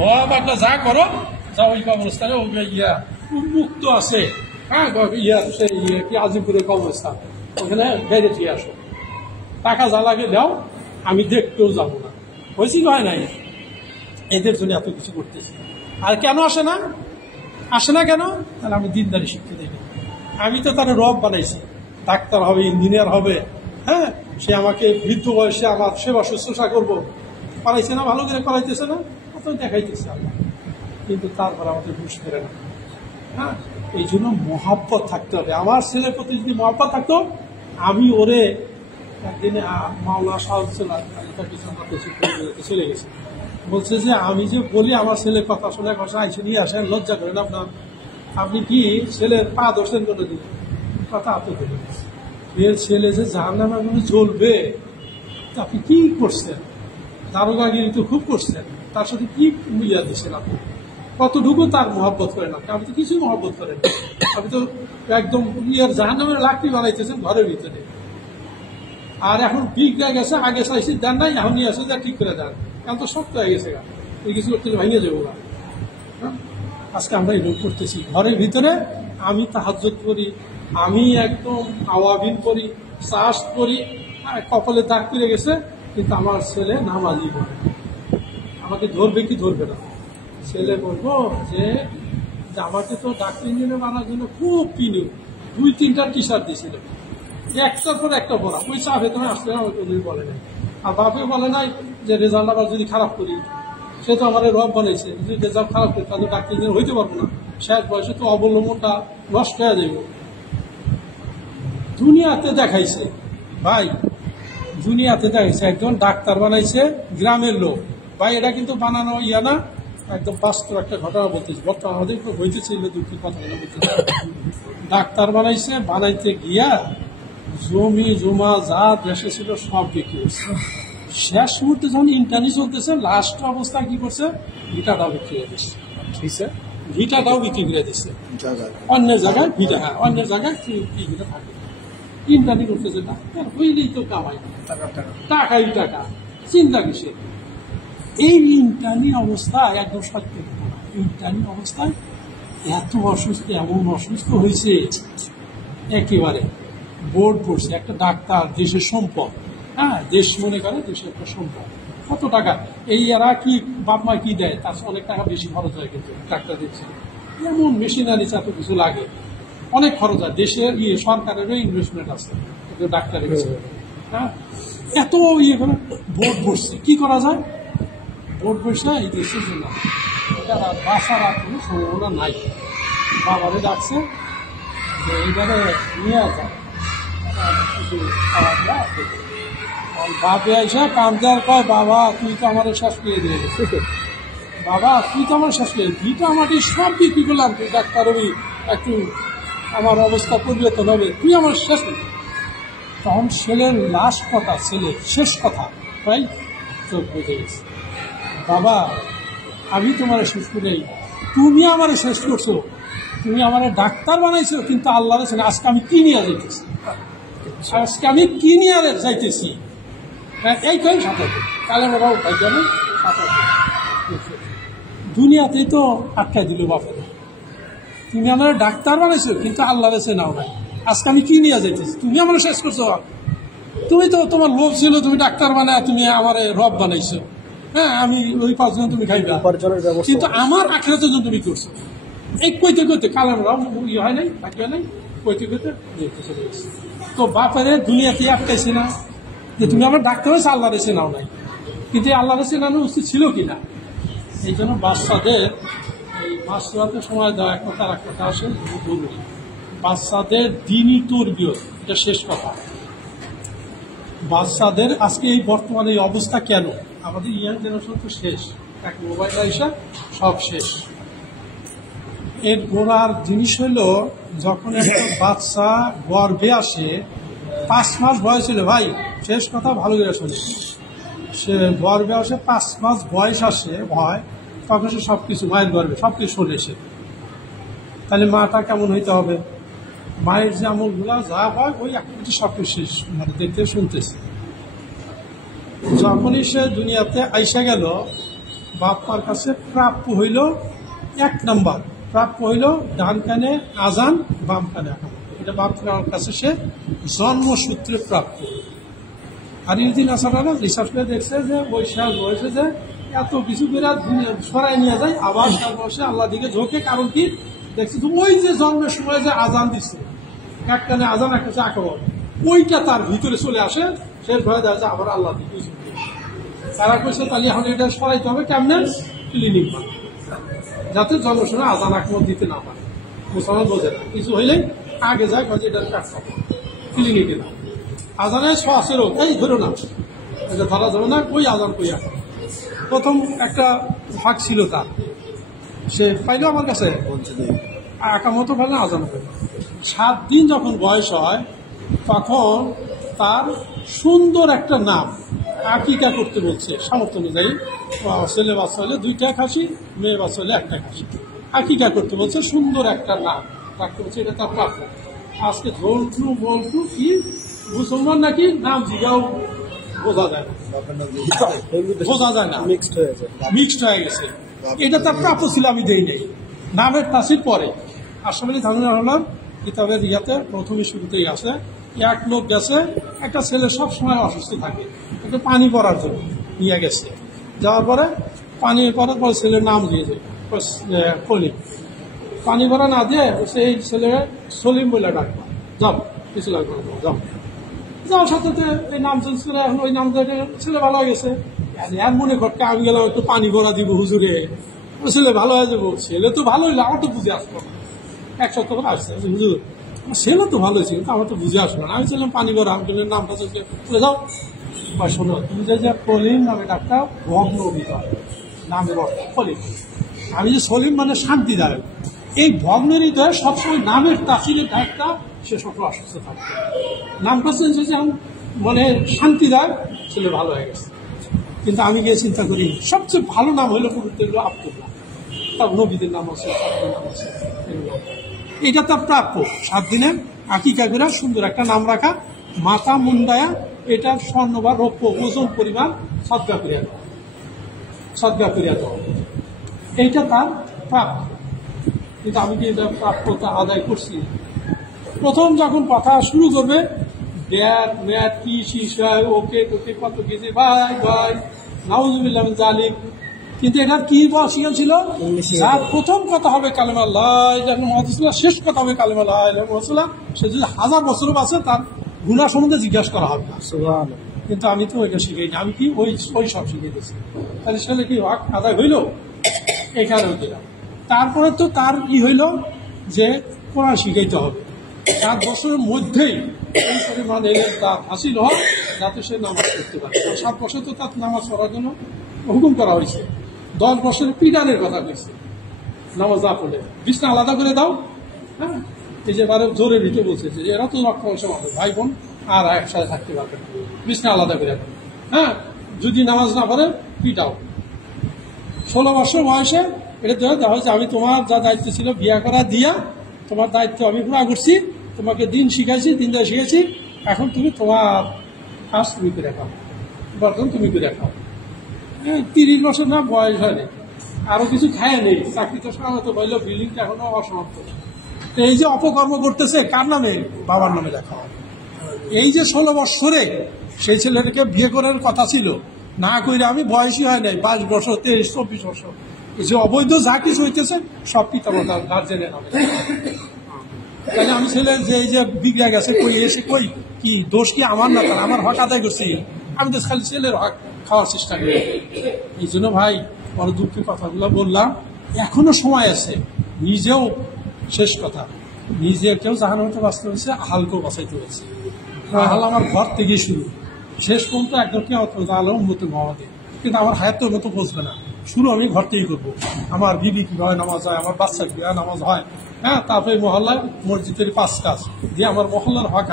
ধোয়া বাটলা যা করো, যা ওই কবরস্থানে মুক্ত আছে, হ্যাঁ সেই কি আজিমপুরের কবরস্থান, ওখানে বেড়ে দিয়ে আসো, টাকা যা লাগে দাও, আমি দেখতেও যাবো না। হয়েছি হয় নাই? এদের জন্য এত কিছু করতেছি। আর কেন আসে না? আসে না কেন? তাহলে আমি দিনদারি শিক্ষা দিই না। আমি তো তার রব বানাইছি, ডাক্তার হবে, ইঞ্জিনিয়ার হবে, হ্যাঁ, সে আমাকে বৃদ্ধ বয়সে আমার সেবা শুশ্রূষা করবো, করাইছে না? ভালো করে করাইতেছে না? অত দেখাইতেছে আল্লাহ, কিন্তু তারপর আমাদের ঘুষ করে না। হ্যাঁ, এই জন্য মহাব্বত থাকতে হবে। আমার ছেলের প্রতি যদি মহাব্বত থাকতো, আমি ওরে একদিন মাওলা চলে গেছে, বলছে যে আমি যে বলি আমার ছেলের কথা শুনে কথা আইসে নিয়ে আসেন, লজ্জা করেন আপনার, আপনি কি ছেলের পা ধরছেন করে দিন কথা আপনি দেবেন, এর ছেলে যে জাহান্নামে জ্বলবে, আপনি কি করছেন? দারোগাগিরি তো খুব করছেন, তার সাথে কি মিলিয়া দিচ্ছেন আপনি? কতটুকু তার মহব্বত করেন আপনি? আপনি তো কিছু মহব্বত করেন, আপনি তো একদম জাহান্নামের লাকড়ি বানাইতেছেন ঘরের ভিতরে। আর এখন ঠিক হয়ে গেছে, আগে চাইছি দেন নাই, এখন নিয়ে আসে যা ঠিক করে দেন, এখন তো শক্ত হয়ে গেছে, এই কিছু করতে ভেঙে যাবো না। আজকে আমরা এই রোগ করতেছি ঘরের ভিতরে। আমি তাহাজ্জুদ করি, আমি একদম আওয়াবিন করি, চাষ করি, কপালে দাগ করে গেছে, কিন্তু আমার ছেলে নামাজি করে, আমাকে ধরবে কি ধরবে না? ছেলে বলবো যে আমাকে তো ডাক্তার ইঞ্জিনিয়ার বানার জন্য খুব কিনে 2-3টা টি শার্ট দিয়েছিল, একটার পর একটা পড়া, ওই চা ভেতরে আসলে না, ওই বলে নাই। আর বাপে বলে নাই যে রেজাল্ট আবার যদি খারাপ করি, সে তো আমার রব বানাইছে, যদি রেজাল্ট খারাপ করি তাহলে ডাক্তার ইঞ্জিনিয়ার হইতে পারবো না, শেষ বয়সে তো অবলম্বনটা নষ্ট হয়ে যাবে। দুনিয়াতে দেখাইছে ভাই, দুনিয়াতে দেখাইছে একজন ডাক্তার বানাইছে গ্রামের লোক, ভাই এটা কিন্তু বানানো ইয়া না, একদম বাস্তব একটা ঘটনা বলতেছি, বর্তমানে আমাদের হইতেছিল দুঃখের কথা বলতেছি। ডাক্তার বানাইছে, বানাইতে গিয়া জমি জমা যা দেশে ছিল সব বিক্রি করছে। শেষ মুহূর্তে যখন ইন্টারনি চলতেছে, লাস্ট অবস্থায় কি করছে, ভিটাটাও বিক্রি করে দিচ্ছে, ভিটাটাও বিক্রি করে দিচ্ছে অন্য জায়গায়, ভিটা, হ্যাঁ অন্য জায়গায় ভিটা থাকে। ইন্টারনি করতেছে, ডাক্তার হইলেই তো কামাই, টাকাই টাকা, চিন্তা কিসে? এই ইন্টারনি অবস্থায় একদম সত্য, ইন্টারনি অবস্থায় এত অসুস্থ, এমন অসুস্থ হয়েছে একেবারে বোর্ড পড়ছে। একটা ডাক্তার দেশের সম্পদ, হ্যাঁ দেশ মনে করে দেশের একটা সম্পদ, কত টাকা এই এরা কি বাপ মা কি দেয়, তার অনেক টাকা বেশি খরচ হয়, কিন্তু ডাক্তার দিচ্ছে এমন মেশিনারি এত কিছু লাগে, অনেক খরচ হয়, দেশের সরকারেরও ইনভেস্টমেন্ট আছে ডাক্তারের, হ্যাঁ এত করে বোর্ড বসছে। কি করা যায়? বোর্ড বসলে এই দেশের জন্য বাঁচার আর কোনো সম্ভাবনা নাই। বাবারে ডাকছে যে এইবারে নিয়ে যায়, বাপে এসে পাঞ্জার কয়, বাবা তুই তো আমার শ্বাস পেয়ে দিয়ে গেছে, বাবা তুই তো আমার শ্বাস পেয়ে, ভিটা মাটি সব বিক্রি করলাম, তুই ডাক্তার হবি, একটু আমার অবস্থা পরিবর্তন হবে, তুই আমার শেষ। তখন ছেলের লাস্ট কথা, ছেলের শেষ কথা, তাই চোখ বুঝে গেছে, বাবা আমি তোমার শেষ করে, তুমি আমার শেষ করছো, তুমি আমার ডাক্তার বানাইছো, কিন্তু আল্লাহ আজকে আমি কি নিয়ে যাইতেছি, আজকে আমি কি নিয়ে যাইতেছি, এইটাই সাথে তাহলে বাবা উঠাই যাবে। দুনিয়াতেই তো আটকাই দিল বাপের, তুমি আমার ডাক্তার বানাইছো, কিন্তু আল্লাহ রেছে নাও নাই, আজকে আমি কি নিয়ে যাইতেছি, তুমি আমার শেষ করছো। তুমি তো তোমার লোভ ছিল, তুমি ডাক্তার বানায় তুমি আমার রব বানাইছো, হ্যাঁ আমি ওই 5 জন তুমি খাইবা, কিন্তু আমার আখেরাতের জন্য তুমি করছো। এই কইতে কইতে কালাম হয় নাই, ভাগ্য নাই, কইতে কইতে চলে গেছে। তো বাপেরে দুনিয়াতে আটকাইছে না যে তুমি আমার ডাক্তার হয়েছে, আল্লাহ রেছে নাও নাই, কিন্তু আল্লাহ রেছে নানো উচিত ছিল কিনা। এই জন্য বাচ্চাদের এই মাসরাতে সময় দেওয়া এক কথা, এক কথা আসে জরুরি, বাচ্চাদের দিনই তরবিয়ত, এটা শেষ কথা। বাচ্চাদের আজকে এই বর্তমানে এই অবস্থা কেন? আমাদের ইয়াং জেনারেশন তো শেষ, এক মোবাইল আইসা সব শেষ। এর গোড়ার জিনিস হলো, যখন একটা বাচ্চা গর্ভে আসে, 5 মাস বয়স ছিল, ভাই শেষ কথা ভালো করে শুনে, সে গর্ভে আসে 5 মাস বয়স আসে হয়, তখন সে সবকিছু মায়ের গর্ভে সবকিছু শোনে সে। তাহলে মাটা কেমন হইতে হবে? মায়ের যে আমলগুলা যা হয় ওই একটি সবকিছু শেষ, মানে দেখতে শুনতেছে। যখনই সে দুনিয়াতে আইসা গেল, বাপ্পার কাছে প্রাপ্য হইল 1 নম্বর, প্রাপ্য হইল ডান কানে আজান, বাম কানে আকাম। এটা বাপ্পার কাছে সে জন্মসূত্রে প্রাপ্য। আর ইউদ্দিন আসারারা রিসার্চ করে দেখছে যে ওই শেষ বয়সে যে এত কিছু বিরাট সরাই নিয়ে যায়, আবার শেষ বয়সে আল্লাহ দিকে ঝোঁকে। কারণ কি দেখছি ওই যে জন্মের সময় যে আজান দিচ্ছে, এক কানে আজান এক কাছে আকাম, ওইটা তার ভিতরে চলে আসে। শেষ ভয় দেয় যে আবার আল্লাহ দিকে ঝুঁকে। তারা কইছে তাহলে এখন এটা সরাইতে হবে কেমনে? ক্লিনিক বানাবে, যাতে জনসংখ্যা আজান আকমত দিতে না পারে। মুসলমান বোঝে না, কিছু হইলে আগে যায় কাজে এটা কাটতে ক্লিনিকে না। আজানের শ্বাসেরও এই ধরো না, এটা ধরা যাবে না, কই আজান কই আসে। প্রথম একটা ভাগ ছিল তার, সে পাইল আমার কাছে আকামতো পারে আজান করে। 7 দিন যখন বয়স হয় তখন তার সুন্দর একটা নাম আকিকা করতে বলছে সামর্থ্য অনুযায়ী। ছেলে বাচ্চা হলে 2টা খাসি, মেয়ে বাচ্চা হলে 1টা খাসি। আকিকা করতে বলছে, সুন্দর একটা নাম রাখতে বলছে, এটা তার প্রাপ্য। আজকে ঝোলটু বলটু কি মুসলমান নাকি নাম জিগাও বোঝা যায় না, বোঝা যায় না, মিক্সড হয়ে গেছে। এটা তার প্রাপ্য ছিল, আমি দেই নাই। নামের তাসির পরে আসলে ধারণার কিতাবের ইয়াতে প্রথমে শুরুতেই আসে, এক লোক গেছে, একটা ছেলে সবসময় অসুস্থ থাকে, একটু পানি পড়ার জন্য নিয়ে গেছে। যাওয়ার পরে পানি পড়ার পরে ছেলের নাম দিয়েছে কলিম। পানি ভরা না দিয়ে সেই ছেলে সলিম বলে ডাকবা, যাও কিছু লাগবে না, যাও। যাওয়ার সাথে সাথে এই নাম চেঞ্জ করে এখন ওই নাম ছেলে ভালো হয়ে গেছে। আর মনে করতে আমি গেলাম একটু পানি ভরা দিব হুজুরে, ছেলে ভালো হয়ে যাবো। ছেলে তো ভালো হইলো, আমার তো বুঝে আসলো না। 1 সপ্তাহ করে আসছে, হুজুর ছেলে তো ভালো ছিল, আমার তো বুঝে আসলো না। আমি ছিলাম পানি ভরা, আমি নামটা চলে যাও। বা শোনো, তুমি যে কলিম নামে ডাক্তার ভগ্ন হৃদয় নামের অর্থ কলিম। আমি যে সলিম মানে শান্তিদায়ক, এই ভগ্ন হৃদয় সবসময় নামের তাফসিরের ধাক্কা সে সবসময় অসুস্থ থাকবে। নামটা চেঞ্জ মানে শান্তিদায়ক, ছেলে ভালো হয়ে গেছে। কিন্তু আমি গিয়ে চিন্তা করি সবচেয়ে ভালো নাম হইলো পুরুষদের আব্দুল্লাহ, তার নবীদের নাম আছে, নাম আছে। এটা তার প্রাপ্য। 7 দিনে আকিকা করে সুন্দর একটা নাম রাখা, মাথা মুন্ডায়া এটা স্বর্ণ বা রৌপ্য ওজন পরিমাণ সদকা করিয়া দেওয়া, সদকা করিয়া দেওয়া, এইটা তার প্রাপ্য। কিন্তু আমি কি এটা প্রাপ্যতা আদায় করছি? প্রথম যখন কথা শুরু করবে, ড্যাড ম্যাথ কি শিশায় ওকে তোকে কত কিছু ভাই ভাই নাউজুবিল্লাহ মিন জালিক। কিন্তু এটা কি ছিল? যার প্রথম কথা হবে কালেমা লা ইলাহা ইল্লাল্লাহ, শেষ কথা হবে কালেমা লা ইলাহা ইল্লাল্লাহ। সে যদি 1000 বছর আছে তার গুনাহ সম্বন্ধে জিজ্ঞাসা করা হবে না। কিন্তু আমি তো ওইটা শিখাই না, আমি কি ওই সব শিখিয়ে দিচ্ছি। তাহলে সেটা কি হক আদায় হইল? এখানে দিলাম। তারপরে তো তার কি হইল যে কোরআন শিখাইতে হবে। 7 বছরের মধ্যেই এই পরিমাণ এলেম তার হাসিল হয় যাতে সে নামাজ পড়তে পারে। 7 বছর তো তার নামাজ পড়ার জন্য হুকুম করা হয়েছে। 10 বছরের পিডানের কথা বলছে, নামাজ না পড়লে বিছনা আলাদা করে দাও। হ্যাঁ, এই যে এবারে জোরে দিতে বলছে যে এরা তো রক্ষাংশ হবে, ভাই বোন আর একসাথে থাকতে পারবে, বিছনা আলাদা করে দাও। হ্যাঁ, যদি নামাজ না পড়ে পিটাও। 16 বছর বয়সে এটা দেওয়া হয়েছে, আমি তোমার যা দায়িত্ব ছিল বিয়া করা দিয়া তোমার দায়িত্ব আমি পুরা করছি, তোমাকে দিন শিখাইছি, দিনটা শিখেছি, এখন তুমি তোমার কাজ তুমি করে খাও, বর্তমান তুমি করে খাও। 30 বছর না বয়স হয়নি, আরো কিছু খায় নেই, চাকরি তো স্বাগত বললো, বিল্ডিংটা এখনো অসমাপ্ত। তো এই যে অপকর্ম করতেছে কার নামে? বাবার নামে দেখা হয়। এই যে 16 বছরে সেই ছেলেটাকে বিয়ে করার কথা ছিল, না কইরে আমি বয়সী হয় নাই, 22 বছর 23, 24 বছর, এই যে অবৈধ যা কিছু হইতেছে সব পিতামাতা গার্জেনের নামে। তাহলে আমি ছেলে যে এই যে বিগড়ে গেছে, কই এসে কই কি দোষ কি আমার না, আমার হক আদায় করছি, আমি তো খালি ছেলের হক খাওয়ার চেষ্টা করি। এই জন্য ভাই বড় দুঃখের কথাগুলো বললাম, এখনো সময় আছে। নিজেও শেষ কথা, নিজেকেও জাহান হতে বাঁচতে হয়েছে, আহালকেও বাঁচাইতে হয়েছে। আহাল আমার ঘর থেকেই শুরু, শেষ পর্যন্ত একদম কি আলো উন্নত মহামাদে। কিন্তু আমার হায়াতের মতো পৌঁছবে না, শুরু আমি ঘর থেকেই করবো। আমার বিবি কিভাবে নামাজ হয়, আমার বাচ্চা কিভাবে নামাজ হয়, হ্যাঁ, তারপরে মহল্লায় মসজিদের 5 কাজ দিয়ে আমার মহল্লার হক